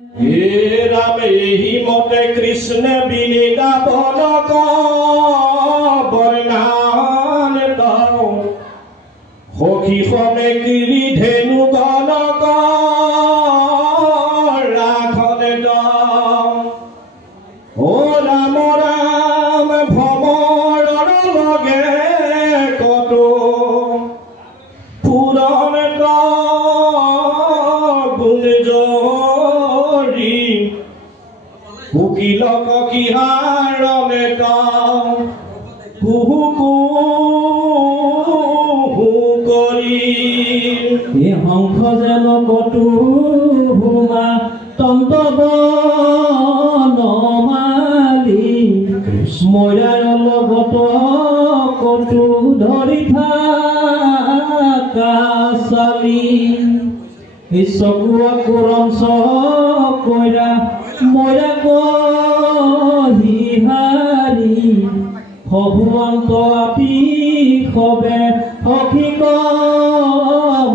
हे राम एहि मते कृष्ण बिनिदा बनक बरनान दाओ सखी समे गिरि धेनु गणक राखन दाओ ओ राम राम भ्रमर लगे कतो पुराण উকিলক কিহাৰ নেতা কুহু কুহু কৰি এই হংস যেন কটু হুমা তন্তব নমালি মৰাৰ লগত কটু ধৰি থাকা চালি এই চকুৱা কুৰঞ্চ কইৰা মৰা কহিহাৰি ভগৱন্ত আপি খবে সখিক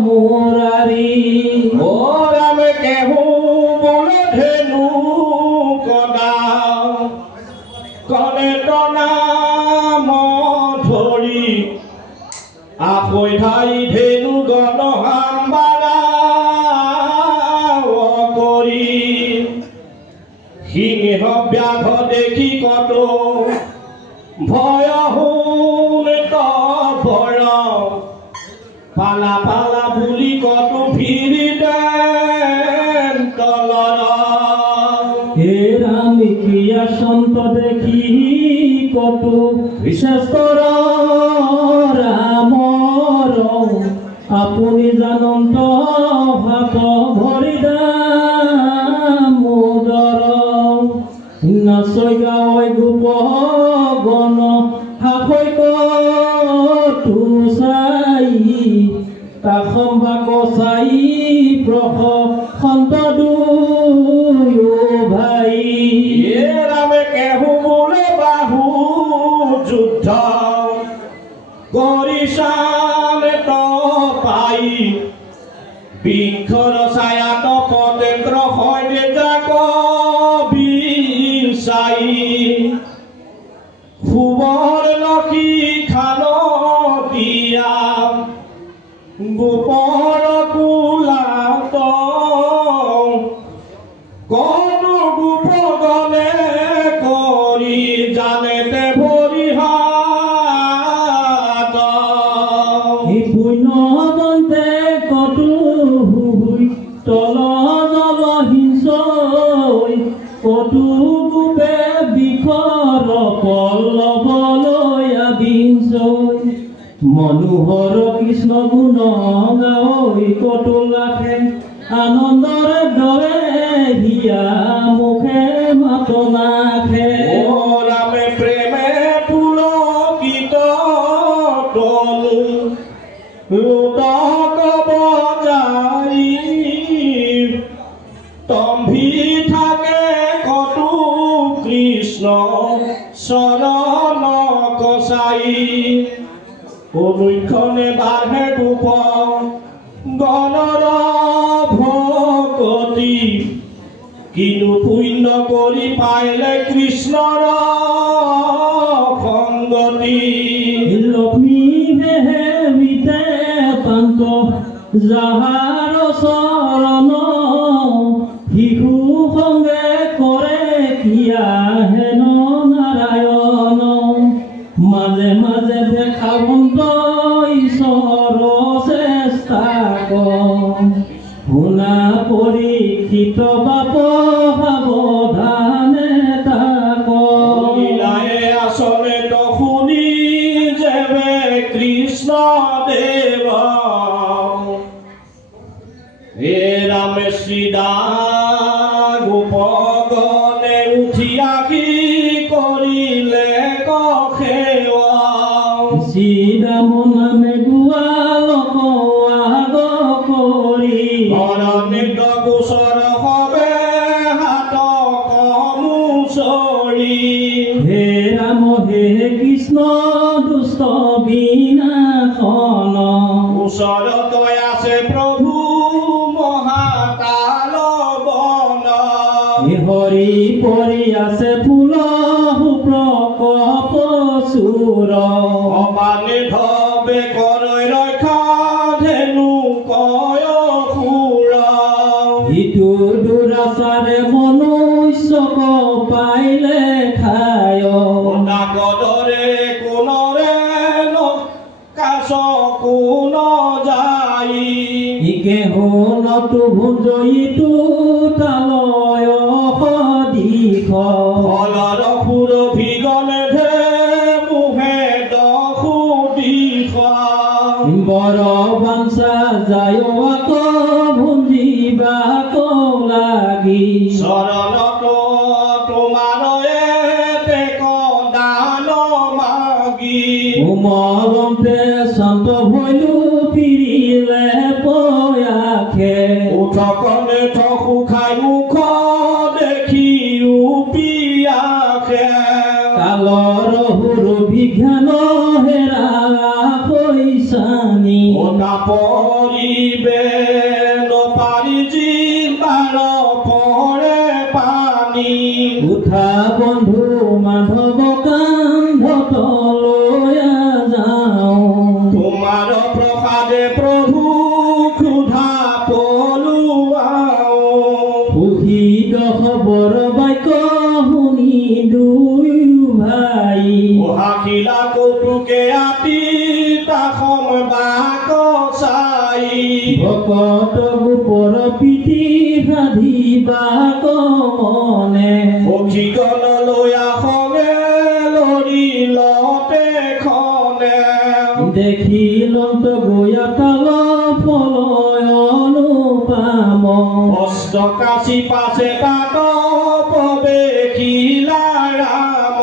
মুৰাৰি ও ৰাম কেহু বোলে ধেনু কদা কনে নাম ধৰি আকৈ ঠাই ধেনু গণ হাম্বাৰা কৰি সিংহ ব্যাঘ দেখি কত ভয় হুন ভয় পালা পালা বুলি কত ভিড়ি দেন তলর হে রাম কিয়া সন্ত দেখি কত শ্রেষ্ঠর রামর আপুনি জানন্ত ভাত ভৰি দামোদৰ নাচৈ গাঁৱৈ গোপ গণ হাফৈ কটু চাই কাষম বা কচাই প্ৰস সন্ত দুয়ো ভাই হে ৰামে কেহু বোলে বাহু যুদ্ধ কৰিছান পাই বৃক্ষৰ ছায়াত পতেন্দ্ৰ সৈতে যাক বিচাই শুবৰ লক্ষী খান দিয়া গোপৰ কোলাত কত গোপ গলে কৰি জানেতে ভৰি হাত পুণ্যবন্তে কটু তল জল হিংসৈ কটু গোপে বিষৰ পল্লৱলৈ আবিঞ্চৈ মনোহৰ কৃষ্ণ গুণ গাঁৱৈ কটু ৰাখে আনন্দৰে দৰে হিয়া মুখে মাত নাখে ও ৰামে প্ৰেমে পুলকিত তলু লোটক বজাই তম্ভি থাকে কটু কৃষ্ণ চৰণ কচাই অনুক্ষণে বাঢ়ে গোপ গণৰ ভকতি কিনো পুণ্য কৰি পাইলে কৃষ্ণৰ সংগতি লক্ষ্মী হেমিতে পান্ত যাহাৰ চৰণ শিশু সংগে কৰে কিয়া হেন নাৰায়ণ মাজে মাজে দেখাবন্ত ঈশ্বৰ চেষ্টা শুনা পৰীক্ষিত বাপ সাৱধানে তাক লীলায়ে আচলে তো শুনি যেবে কৃষ্ণ দেৱ হে ৰাম শ্ৰীদা গোপগণে উঠি আহি কৰিলে কখেৱা শ্ৰীৰাম নামে গোৱালক আগ কৰি অৰণ্য গোচৰ হবে হাত কমুচৰি হে ৰাম হে কৃষ্ণ দুষ্ট বিনাশন ওচৰত আছে প্ৰভু মহাকাল বন হৰি পৰি আছে ফুল প্ৰকপ চুৰ অমানে ধবে কৰৈ ৰক্ষা ধেনু কয় সুৰ ইটো দুৰাচাৰে মনুষ্যক পাইলে খায় নাগদৰে কোনৰে কাছ কোন যাই ইকে শুনতো ভুঞ্জইটো তালয় দিশ ফলৰ সুৰ ভিগনে ধে মুহে দখু দিশ বৰ বাঞ্চা যায় আক ভুঞ্জিবাক লাগি চৰণত তোমাৰ এতেক দান মাগি উমৰন্তে শান্ত ভৈলো পিৰিলে পয়াখে উঠকনে ঠকু খাই মুখ দেখি পিয়াখে কালৰ সুৰ বিজ্ঞান হেৰা হৈছানি পৰিবে নপাৰি জিবাৰ পৰে পানী উঠা বন্ধু মাধৱ কান্ধত লৈ যাওঁ তোমাৰ প্ৰসাদে প্ৰভু ক্ষুধা পলুৱাও পুহিত খবৰ বাক্য শুনি দুয়ো ভাই হাকিলা কৌতুকে আতি তাসম বাক চাই ভকত গোপৰ পিতি সাধিবাক মনে সখীগণ লৈ আসনে লৰিলতে খনে দেখিলন্ত গয়া তাল ফলয় অনুপাম হস্ত কাচি পাছে তাত প্ৰৱেশিলা ৰাম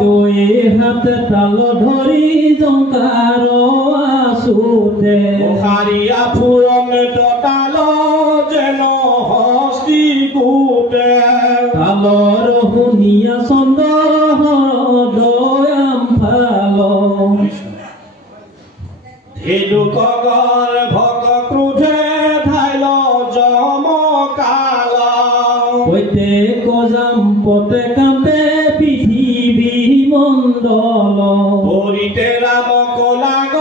দুই হাতে তাল ধৰি জংকাৰ আছোতে হাৰিয়া ফুৰণ তাল যেন হস্তি গোটে তালৰ শুনিয়া চন্দ হৰদয়াম ফাল ধেনু কগৰ ভগ ক্ৰোধে ধাইল জমকাল প্ৰত্যেক জাম্পতে কাম্পে পৃথিৱী মণ্ডল হৰিতে ৰাম কলাগ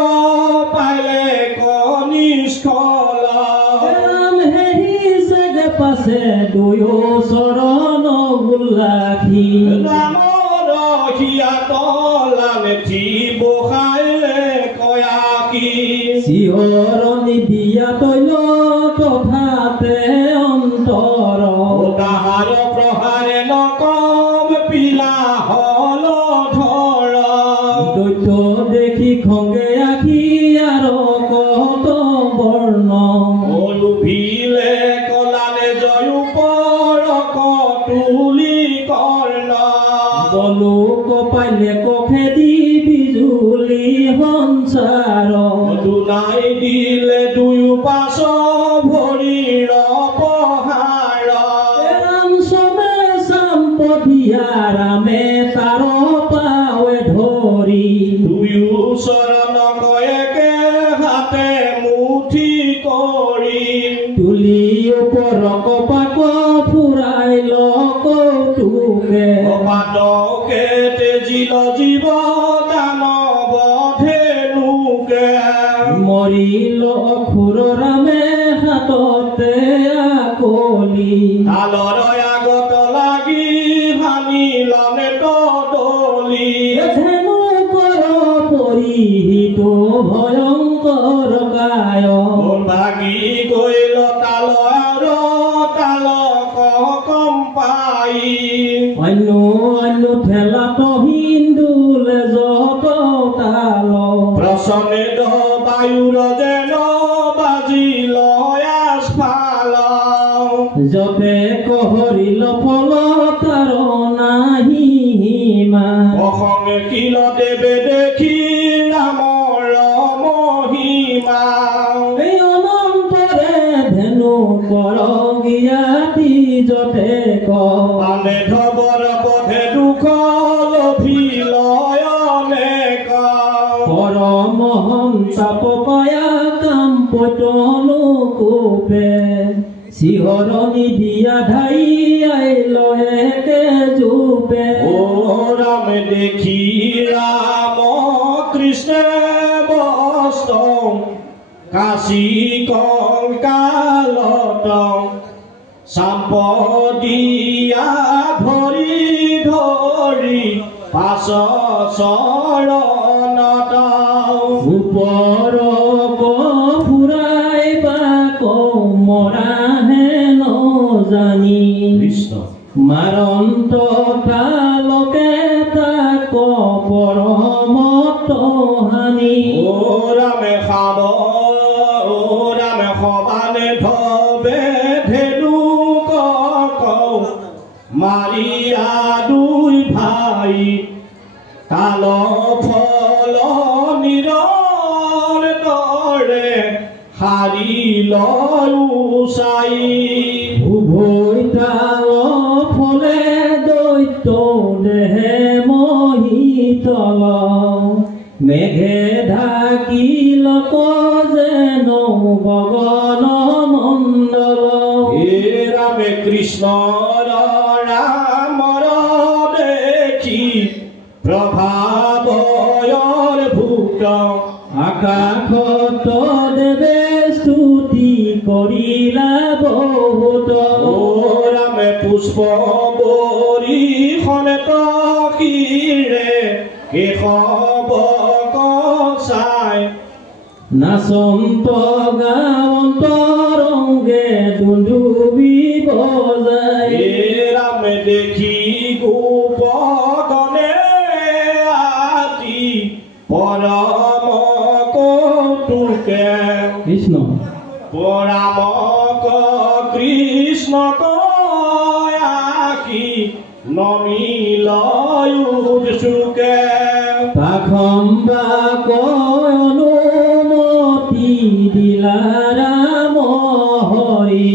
পাইলে কনিষ্ঠল ৰাম হেৰি জেগে পাছে দুয়ো চৰণ উল্লাসী ৰামৰ হিয়া তলানেঠি বসাইলে কয়াকি চিঞৰণি দিয়া তৈল তথাতে অন্তৰ তাহাৰ প্ৰহাৰে নকম পিলা হল ধৰ দৈত্য দেখি খংগে আখি আৰু কত বৰ্ণ লোভিলে কলালে জয়ুপৰ কতুলি কৰ্ণ বলোক পাইলে কখেদি বিজুলি সঞ্চাৰ দুনাই দিলে দুয়ো পাছ ভৰিৰ পহাৰ ৰাম চমে চাম্পদিয়া ৰামে তাৰ পাৱে ধৰি দুয়ো চৰণ কয়েকে হাতে মুঠি কৰি তুলি ওপৰ কপাক ফুৰাই কৌতুকে পাতকে তেজিল জীৱ দানৱ ধেনুকে মৰিল অখুৰ ৰামে হাততে আকলি তালৰ আগত লাগি ভাঙিলনে তদলি ধেনু কৰ পৰিহিত ভয়ংকৰ কায় ভাগি গৈল তাল আৰু তাল কম্পাই অন্য অন্য ঠেলাত হিন্দুলে যত তাল প্ৰচনে বায়ুৰ যেন বাজিল আস্ফাল যতে কহৰিল ফল তাৰ নাহি মা অসমে কিল দেৱে দেখি নামৰ মহিমা এই অনন্তৰে ধেনু কৰ জ্ঞাতি যতে পালে ধবৰ পথে দুখ লভিলয়নেক পৰমহংসাপ পায়া কাম পতনো কোপে শিহৰণি দিয়া ধাই ফাঁচি কংকালত চাম্পদিয়া ধৰি ধৰি পাছ চৰণত ওপৰ ফুৰাই বা মৰাহে নজানি কৃষ্ণ মাৰন্ত তালকে তাক পৰমত হানি ও ৰামে সবানে ধবে ধেনু মাৰিয়া দুই ভাই কাল ফল নিৰৰ দৰে হাৰি লয় উভৈ তাল ফলে দৈত্য দেহে মহিতল মেঘে ঢাকিল যেন গগন মণ্ডল হে ৰামে কৃষ্ণৰ ৰামৰ দেখি প্ৰভাৱয়ৰ ভূত আকাশত দেৱে স্তুতি কৰিলা বহুত ও ৰামে পুষ্প বৰিষণে তহিৰে কেশৱ চাই নাচন্ত গাৱন্ত ৰংগে দুন্দুবি বজাই হে ৰামে দেখি গোপগণে আতি পৰম কৌতুকে কৃষ্ণ পৰামক কৃষ্ণক আশী নমিলয় চুকে পাখম্বা কয় অনুমতি দিলা ৰাম হৰি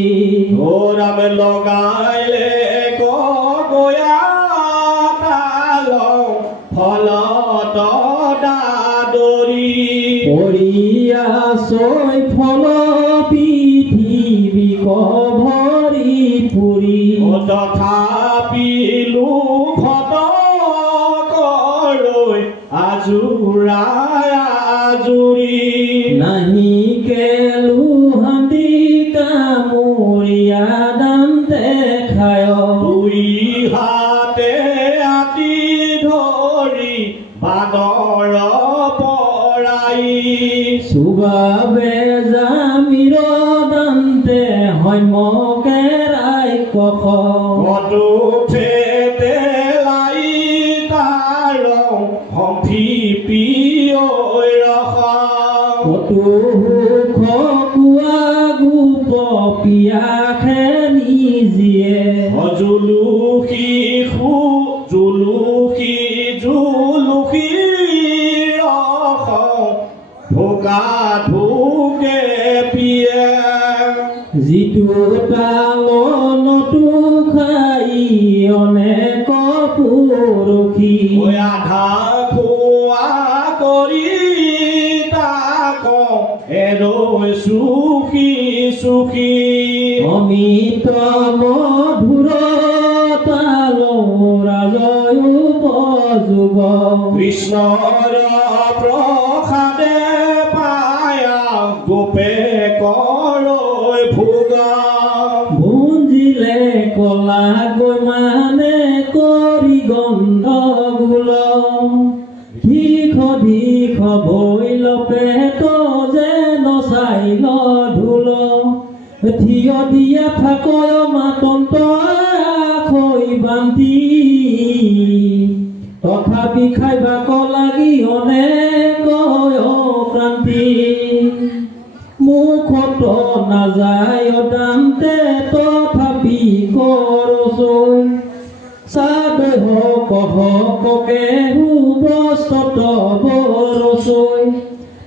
ও ৰামে লগাইলে গয়া তাল ফলত দাদৰি পৰিয়া ছয় ফল পৃথিৱী ভৰি পুৰি তথাপি লোভত কৰৈ আজুৰাই আজুৰি নাহি কেলু হান্দি কামুৰিয়া দান্তে খায় দুই হাতে আতি ধৰি বানৰ পৰাই সুবাবে জামিৰ দান্তে হম্যকেৰাই কখ কটুঠে তেলাই তাৰ হম্ফি পিয়ৈ ৰখা কটু খকুৱা গোপ পিয়াখে নিজিয়ে জুলুকি ৰখ ভোকা ঢুকে পিয়ে যিটো তালনটো খাই অনেক পুৰখী আধা খোৱা কৰি তাক এৰৈ সুখী সুখী অমিত মধুৰ তাল ৰাজয় উপযোগ কৃষ্ণৰ প্ৰসাদে পায়া গোপে কৰৈ ভোগা ভুঞ্জিলে কলা গৈ মানে কৰি গন্ধগোল দীঘ ভৈল পেট যেন চাইল ধুল থিয় দিয়া থাকয় মাতন্ত আখৈ বান্তি তথাপি খাইবাক লাগি অনেক ক্ৰান্তি মুখত নাযায় দান্তে তথাপি কৰচৈ চাদৈ হককে সুবস্ত্ৰত বৰচৈ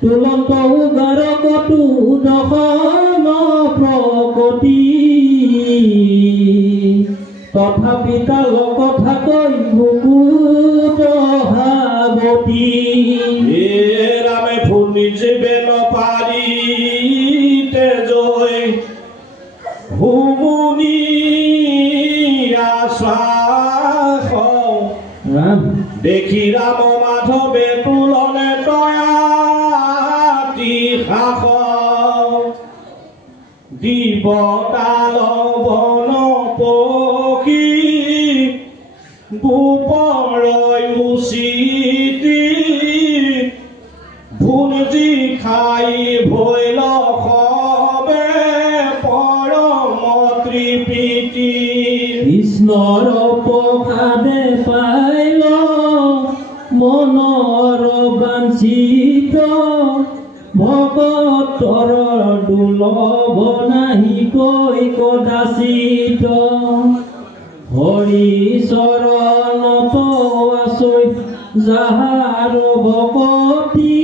তুলন্ত উগাৰক তু দশন প্ৰকটি তথাপি তাল কথা কৈ মুকুট হাবতী হে ৰামে ভুনি জীবে নপাৰি তেজৈ হুমুনি আশ্বাস ৰাম দেখি ৰাম মাধৱে তুলনে তয়াতি শাস বতাল বন পক্ষী গোপৰৈ উচিতি ভুলজি খাই ভৈল সবে পৰম তৃপ্তি কৃষ্ণৰ প্ৰসাদে পাইল মনৰ বাঞ্ছিত ভকতৰ দুৰ্লভ নাহি কৈ কদাচিত হৰি চৰণত আছৈ যাহাৰ ভকতি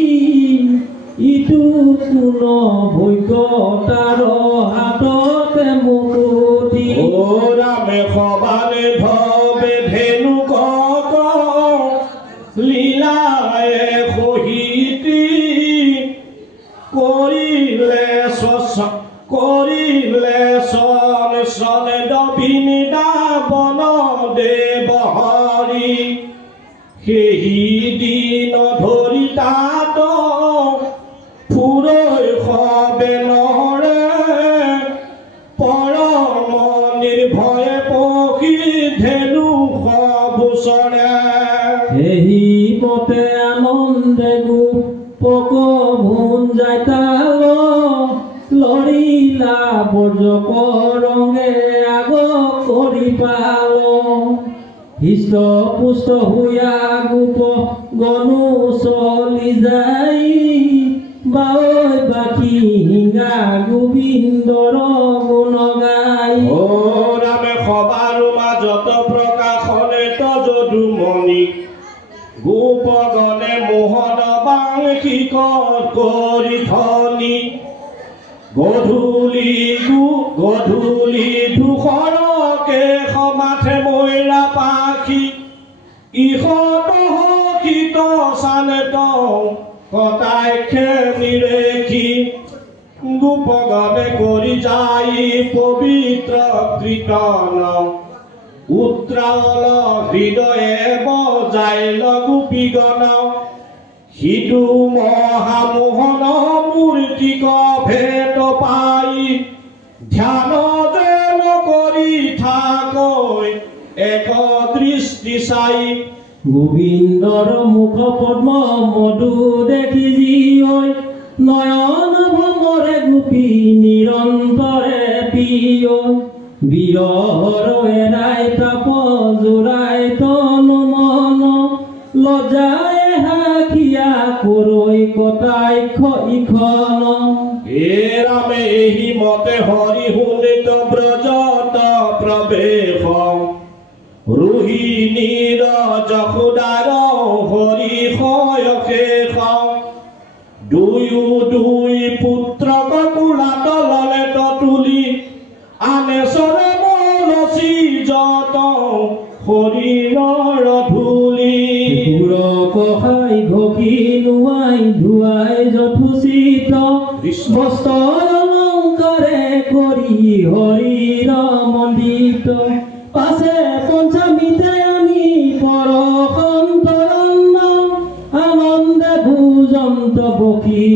ইটো কোন ভোগ্য তাৰ হাততে মুকুতি ও ৰামে সবানে ভবে ধেনু কক লীলায়ে সহিতি কৰিলে সন সনে দবিনিদা বন দেৱ হৰি সেই দিন ধৰি তাত ফুৰৈ সবে নৰে পৰম নিৰ্ভয়ে পক্ষী ধেনু সবুচৰে এই মতে আনন্দে গোপক ভুঞ্জাই তাল লৰিলা বৰ্জক ৰঙে আগ কৰি পাল হৃষ্ট পুষ্ট হুয়া গোপ গনু চলি যাই বাঐ বাকী হিঙা গোবিন্দৰ গুণ গাই ও ৰামে সবাৰ মাজত প্ৰকাশনে তযদুমণি গোপগণে মোহন বাংশিক কৰি ধনি গধূলি ধূসৰকে সমাথে মৈৰা পাখি ইহঁত হকিত চানেত কটাক্ষে নিৰেখি গোপগণে কৰি যাই পবিত্ৰ কীৰ্তন উত্ৰাল হৃদয়ে বজাইল গোপীগণ সিধু মহামোহন মূৰ্তিক ভেট পাই ধ্যান যেন কৰি থাকৈ এক দৃষ্টি চাই গোবিন্দৰ মুখ পদ্ম মধু দেখি জীয় নয়ন ভ্ৰমৰে গোপী নিৰন্তৰে প্ৰিয় বিৰহৰ এৰাই তাপ জোৰাই তনু মন লজাই হাকিয়া কৰৈ কটাক্ষ ইখন হে ৰামে এহি মতে হৰি শুনিত ব্ৰজত প্ৰৱেশ ৰোহিণীৰ যশোদাৰ হৰি শয়শেষ দুই পুত্ৰক কোলাত ললে তুলি আনে চৰম লচি যত শৰীৰৰ ধূলি কহাই ঘকি নোৱাই ধুৱাই যথোচিত বস্ত্ৰ অলংকাৰে কৰি হৰিৰ মণ্ডিত পাছে পঞ্চমীতে আমি পৰসন্তৰন্ন আনন্দে ভোজন্ত বসী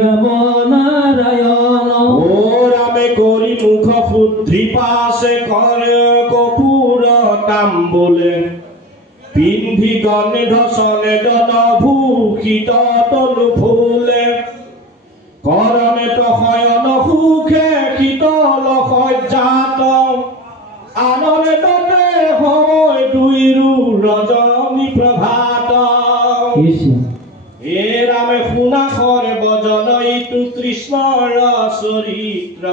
ৰাম নাৰায়ণ ও ৰামে কৰি মুখ শুদ্ধি পাছে কৰে কপুৰ তাম্বুলে পিন্ধি গন্ধ চনে দন ভূষিত তনু ফুলে কৰণে শয়ন সুখে শীতল সজ্জাত আননে ততে হয় দুইৰো ৰজনী প্ৰভাত হে ৰামে শুনা কৰে বজন ইটো কৃষ্ণৰ চৰিত্ৰ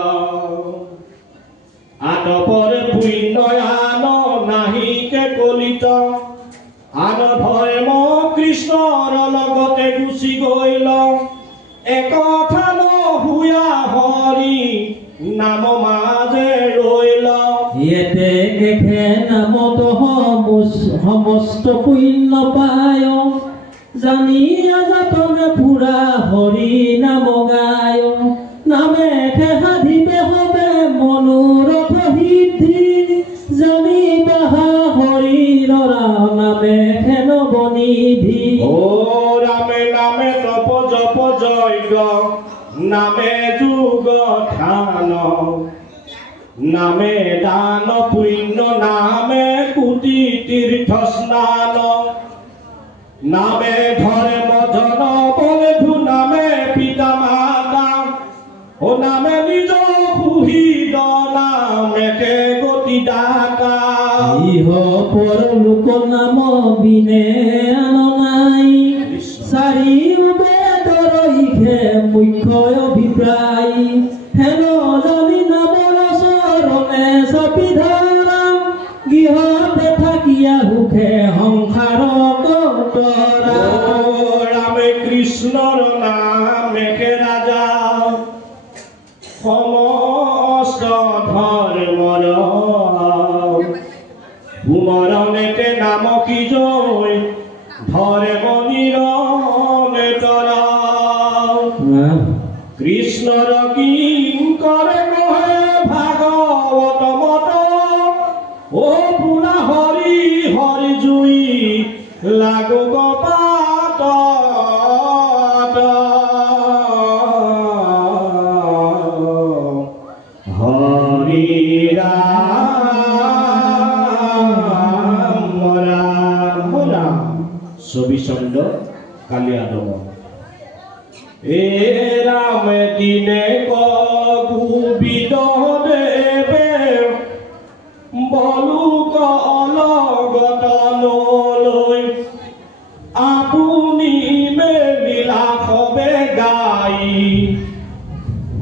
আতপৰে পুণ্যয়ান নাহিকে কলিত আন ধৰ্ম কৃষ্ণৰ লগতে গুচি গল একথা নহুয়া হৰি নাম মাজে ৰৈল এতে কেখে নামত সমস্ত পুণ্য পায় জানি আজাতনে পুৰা হৰি নাম গায় নামে সাধিবে হবে মনোৰথ সিদ্ধি জানি বাহা হৰিৰ নামে নৱনিধি ও ৰামে নামে তপ জপ যজ্ঞ নামে যুগ ধ্যান নামে দান পুণ্য নামে কোটি তীর্থ স্নান নামে ধর্ম জন বন্ধু নামে পিতা মাতা ও নামে নিজ সুহৃদ নামে গতি দাতা ইহ পরলোক নাম বিনে আন নাই চাৰি বেদৰ ইহে মুখ্য অভিপ্ৰায় হেন জানি নামৰ চৰণে চাপি ধৰা গৃহতে থাকিয়া সুখে সংসাৰ কতৰা রামে কৃষ্ণর নামে রাজা সমস্ত ধর্মর উমরণেতে নাম কি জয় ধর্ম নিরণে তরা কৃষ্ণর কিঙ্করে কহে ভাগবত মত ও পুরা হরি হরি জুই লাগো গোপাত হরি রাম রাম রাম ছবি ছন্দ কালিয়াদম এ রাম দিনে কবিদ দেবে বলুক অলগত নলৈ আপুনি মেলিলা হবে গাই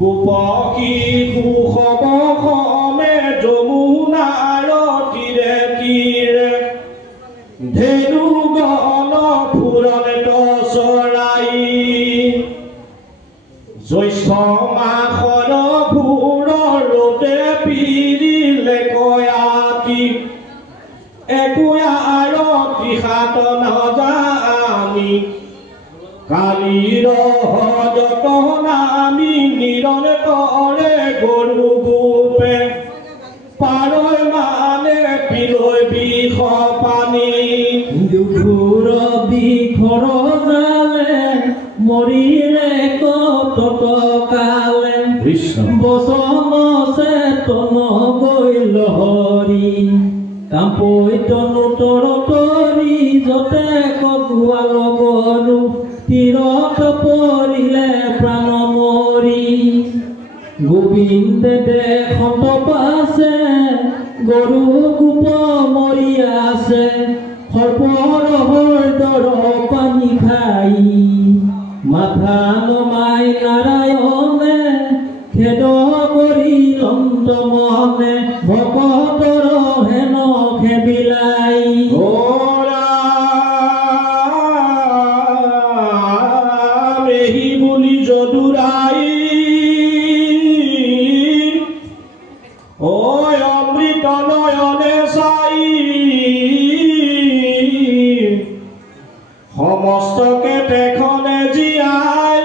গোপকী সুখব সমে যমুনাৰ তীৰে তীৰে ধেনু গণ ফুৰনে চৰাই জ্যৈষ্ঠ মাসৰ ভোৰৰ ৰ'দে পিৰিলে কয়াতি একোয়া আৰতি সাত নজানি কালিৰ হজত নামি নিৰণ কৰে গৰু গোপে পাৰৈ মানে পিলৈ বিষ পানী দুখুৰ বিষৰ জালে মৰিলে কত কালে বচন চেতন গৈল হৰি কাপৈ তনু তৰ তৰি যতে কগুৱাল গৰু তীৰত পৰিলে প্ৰাণ মৰি গোবিন্দে দেখত পাছে গৰু গোপ মৰি আছে সৰ্পৰ হৰ্দৰ পানী খাই মাথা নমাই নাৰায়ণে খেদ কৰি লন্ত মনে ভকতৰ হেন খেবিলাই ও ৰাম এহি বুলি যদুৰাই ঐ অমৃত নয়নে চাই সমস্তকে তেখনে জীয়াই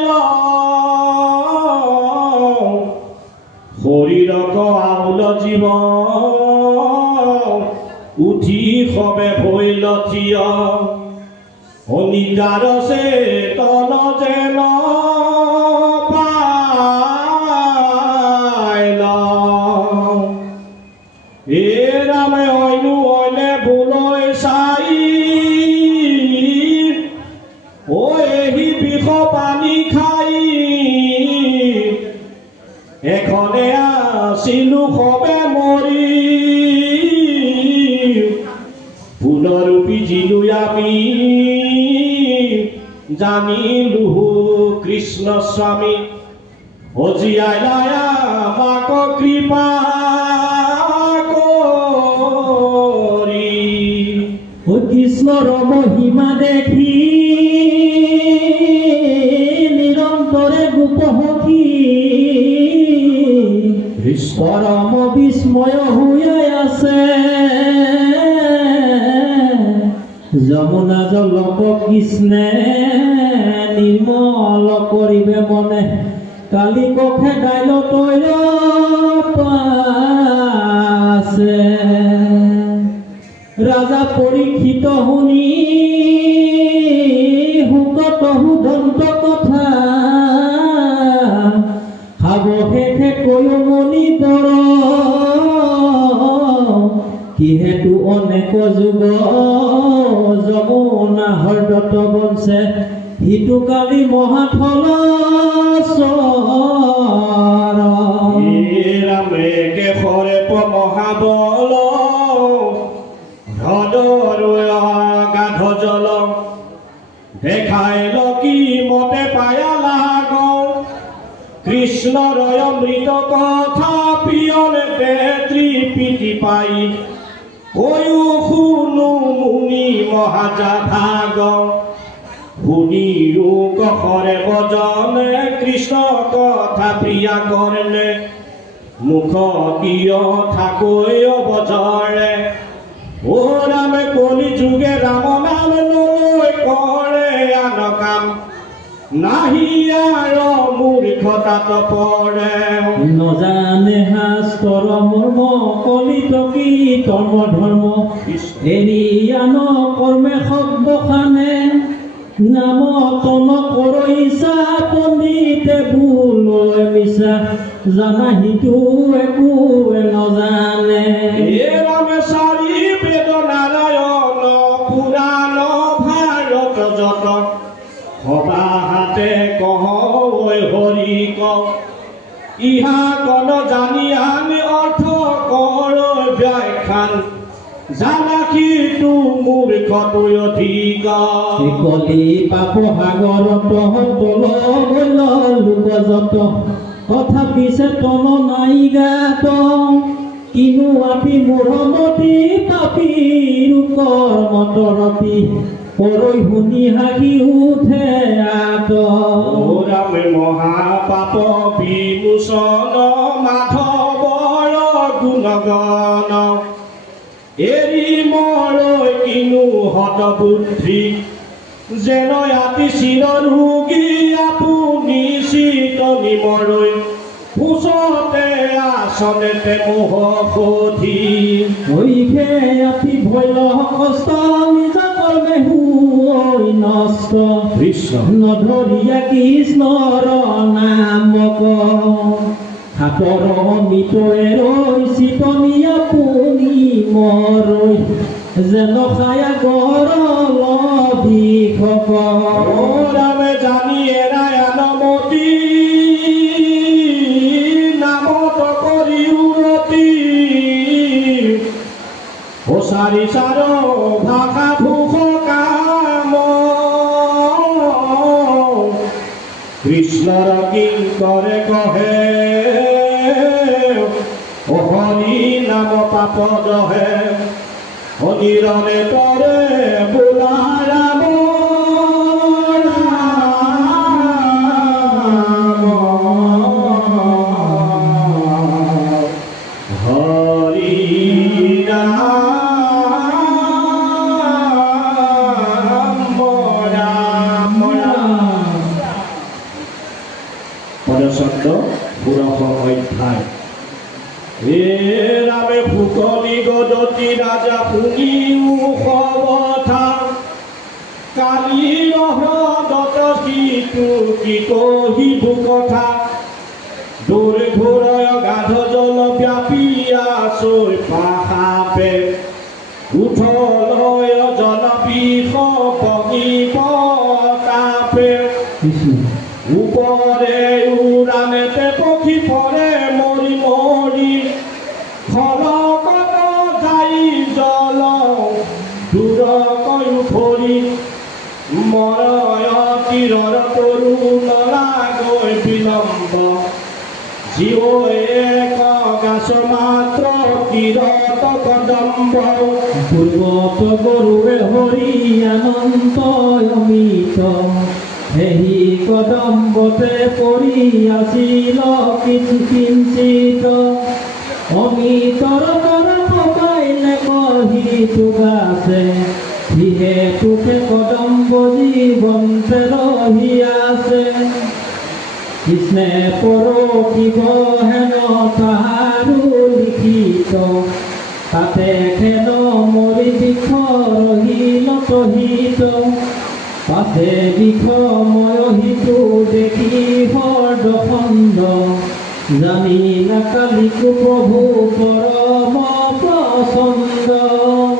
শৰীৰক আউল জীৱ উঠি সবে ভৈল থিয় অনিদাৰ চেতন যেন পাইল এ ৰামে অইনু অইলে বুলৈ চাই ও এহি বিষ পানী খাই এখনে আছিলো সবে মৰি পুনৰূপী জিলু আমি জানিলো কৃষ্ণ স্বামী অজিয়াই লায়া মাক কৃপা কৰি কৃষ্ণৰ মহিমা দেখি নিৰন্তৰে গোপ সখী পৰম বিস্ময় হৈ আছে যমুনা জলক কৃষ্ণে নিৰ্মল কৰিবে মনে কালি কখে ডাইল তৈল পাছে ৰাজা পৰীক্ষিত শুনি হুকত হুদন্ত কথা সাৱশেষে কৈ মণি বৰ যিহেতু অনেক যুগ যমুনা হৰদত্ত বংশে হিতু কালি মহাথল ৰামে কেশৰে মহাবল হ্ৰদৰ গাধ জল দেখাই লকি মতে পায়া লাগ কৃষ্ণৰ অমৃত কথা পিয়লে তৃপ্তি পাই কৈও শুনো মুনি মহাজা ভাগ শুনিও কখৰে বজনে কৃষ্ণ কথা প্ৰিয়া কৰলে মুখ কিয় থাকৈ অবজৰে ও ৰামে কলি যুগে ৰাম নাম লৈ কৰে আন কাম নাহি আৰু মূৰ্খতাত পৰে নজানে শাস্ত্ৰৰ মৰ্ম কলিত কি কৰ্ম ধৰ্ম এৰি আন কৰ্মে সব্বখানে নাম তন কৰিছা পণ্ডিতে ভুললৈ মিছা জানা সিটো একো নজানে ৰামে চাৰি বেদ নাৰায়ণ পুৰাণ ভাৰত যত সবাহাতে কহ হৰি ক ইহা কন জানি আমি অৰ্থ কৰ ব্যাখ্যান জানাকিটো মূৰ্খতৈ অধিক কলি পাপ সাগৰত তল গল লোক যত তথাপি চেতন নাই গাত কিনো আপি মূঢ়মতি পাপী কৰ্মতৰতি পৰৈ শুনি হাঁহি উঠে আত ৰামে মহাপাপ বিমোচন মাধৱৰ গুণগণ এৰি মৰৈ কিনো হত বুদ্ধি যেন আতি চিৰ ৰোগী আপুনি চিত নিমৰৈ ওচৰতে আসনতে মোহ শোধি হৈখে আতি ভয় কষ্ট নিজ কৰ্মে হৈ নষ্ট কৃষ্ণ নধৰিয়া কৃষ্ণৰ নামক হাতৰ অমিতৰে ৰৈ চিতনি আপুনি মৰৈ যেন খায়া গৰল বিষক ৰামে জানি এৰাই আনমতি নামত কৰি উন্নতি ওচাৰি চাৰ ভাষা ভূষ কাম কৃষ্ণৰ কিংকৰে কহে হৰি নাম পাপ দহে অনিৰণে তৰে বোলা ৰাম হৰি ৰাম ৰাম পদশব্দ ষোড়শ অধ্যায় ৰামে ফুকনি গদতি ৰাজা শুনি মুখবথা কালি নহদত সিটো কি কহিবু কথা দৌৰে ঘোৰয় গাধ জল ব্যাপিয়া চৈ পাহাপে উঠলয় জন বিষ পগি পতাপে উপরে উড়ানেতে পক্ষী পরে মরি মরি খলকত যাই জল দূর কয়ু ভরি মরয় তীৰৰ তৰুণৰা গৈ বিলম্ব জীৱ এক গাছ মাত্ৰ তীৰত কদম্ব পূৰ্বত গৰুৱে হৰি আনন্ত অমিত সেই কদম্বতে পৰি আছিল কিছু কিঞ্চিত অমিতৰ পৰা পকাইলে কহিটো গাছে যিহেতুকে কদম্ব জীৱন্তে ৰহি আছে কৃষ্ণে পৰকিব হেন তাহাৰো লিখিত তাতে খেন মৰি বৃক্ষ ৰহিল তহিত পাছে বিষময় হিতু দেখি হৰদখণ্ড জানি নাকালিকো প্ৰভু পৰম প্ৰচণ্ড বহুত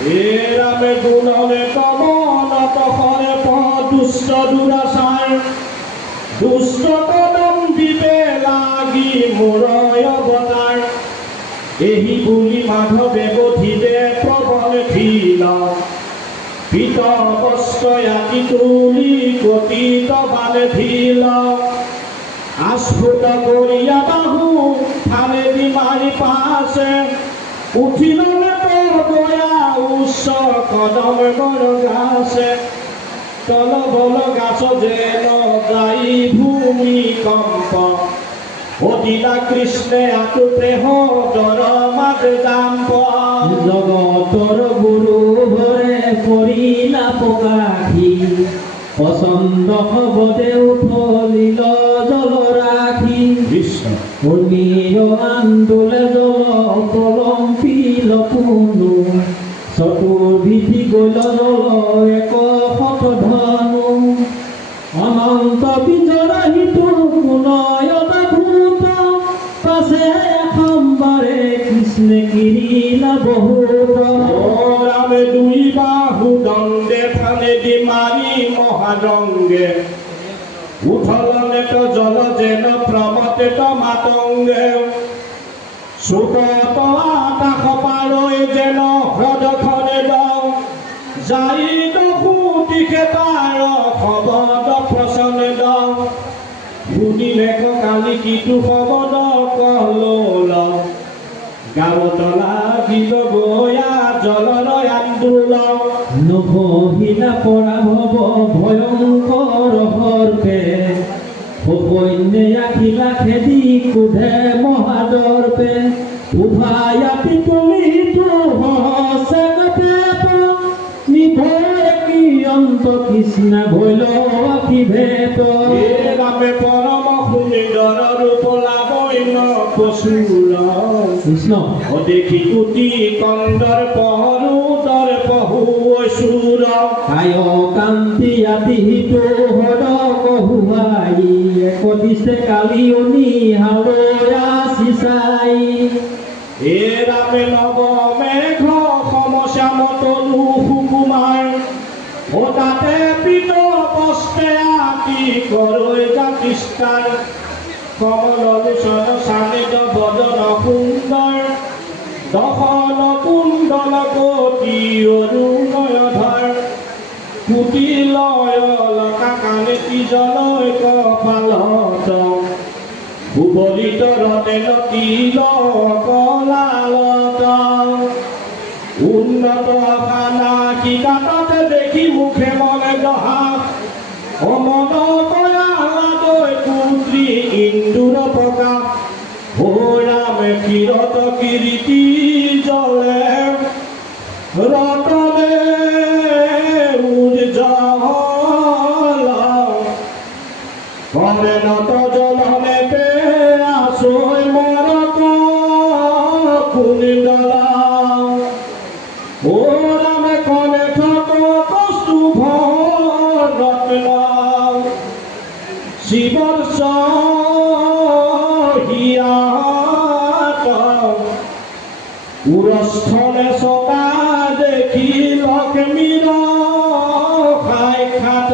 হে ৰামে গুণনে কমল তহৰে দুষ্ট দুৰাচাৰ দুষ্ট কদম দিবে লাগি মোৰয় অৱতাৰ এহি বুলি মাধৱে বধিলে প্ৰবল ভীল পিত বস্ত্ৰয়াতি তুলি গতিত বালে ভীল আস্ফুট করিয়া বাহু ফালেদি মারি পাশে উঠিলনে তোর দয়া উচ্চ কদম বড় গাছে তল বল গাছ যেন গাই ভূমি কম্প অদিলা কৃষ্ণে আতুতে হর মাঝে জাম্প জগতৰ গুৰু ভৰে কৰিলা পকাশী পচন্দ হবদে উঠলিল জল ৰাখি কৃষ্ণ উৰ্মিৰ আন্দোলে জল কলম্পিল পুনু চতুৰ্বিধি গল জল এক শত ধনু অনন্ত বিজৰাহিত গুণয়ত ভূত পাছে সম্বাৰে কৃষ্ণে কিৰিলা বহুত রামে দুই বাহু দণ্ডে ফালেদি মারি মহারঙ্গে উঠলনে তো জল যেন প্রমতে তো মাতঙ্গে সুত আকাশ পারই যেন হ্রদখনে দং যাই দুটিকে তার শবদ প্রসনে দং শুনিলে কালি কিটু শবদ কল গাঁৱতলা গীত বয়া জলৰ আন্দোলন নহহিলা পৰাভৱ ভয়ংকৰ হৰ্পে সৈন্যে আখিলা খেদি কোধে মহাদৰ্পে উভায়া পিতলিটো সহসে পেপ নিভয় কি অন্ত কৃষ্ণ ভৈল আখি ভেট হে ৰামে পৰম সুন্দৰ ৰূপ লাবণ্য প্ৰচুৰ কৃষ্ণ দেখি কুটি কন্দৰ পহৰুদৰ পহু অসুৰ কায় কান্তি আদি হিতো হৰ কহুৱাই এক দিছে কালি অনি হালোয়া চিচাই হে ৰামে নৱ মেঘ সমশ্যাম তনু সুকুমাৰ ও তাতে পিত কষ্টে আতি কৰৈ জাতিষ্কাৰ কমল লোচন সানিত বদন সুন্দৰ দহন কুণ্ডল গতি অৰুণয়ধৰ কুটি লয় লকা কানেতি জলয় কপালত সুবলিত ৰতেন তিল কলালত উন্নত খানা কিতাপতে দেখি মুখে মনে দহা অমন কয়ালাদৈ পুত্ৰী ইন্দুৰ প্ৰকাশ ও ৰামে কিৰত কীৰ্তি জলে ৰতনে উজ্জ্বল কৰে নত জলনে পে আছৈ মৰক কুণ্ডল ও ৰামে কনে থক কস্তুভ ৰত্ন শিৱৰ হিয়াত উৰস্থনে চকা দেখি লক্ষ্মীৰ সাক্ষাৎ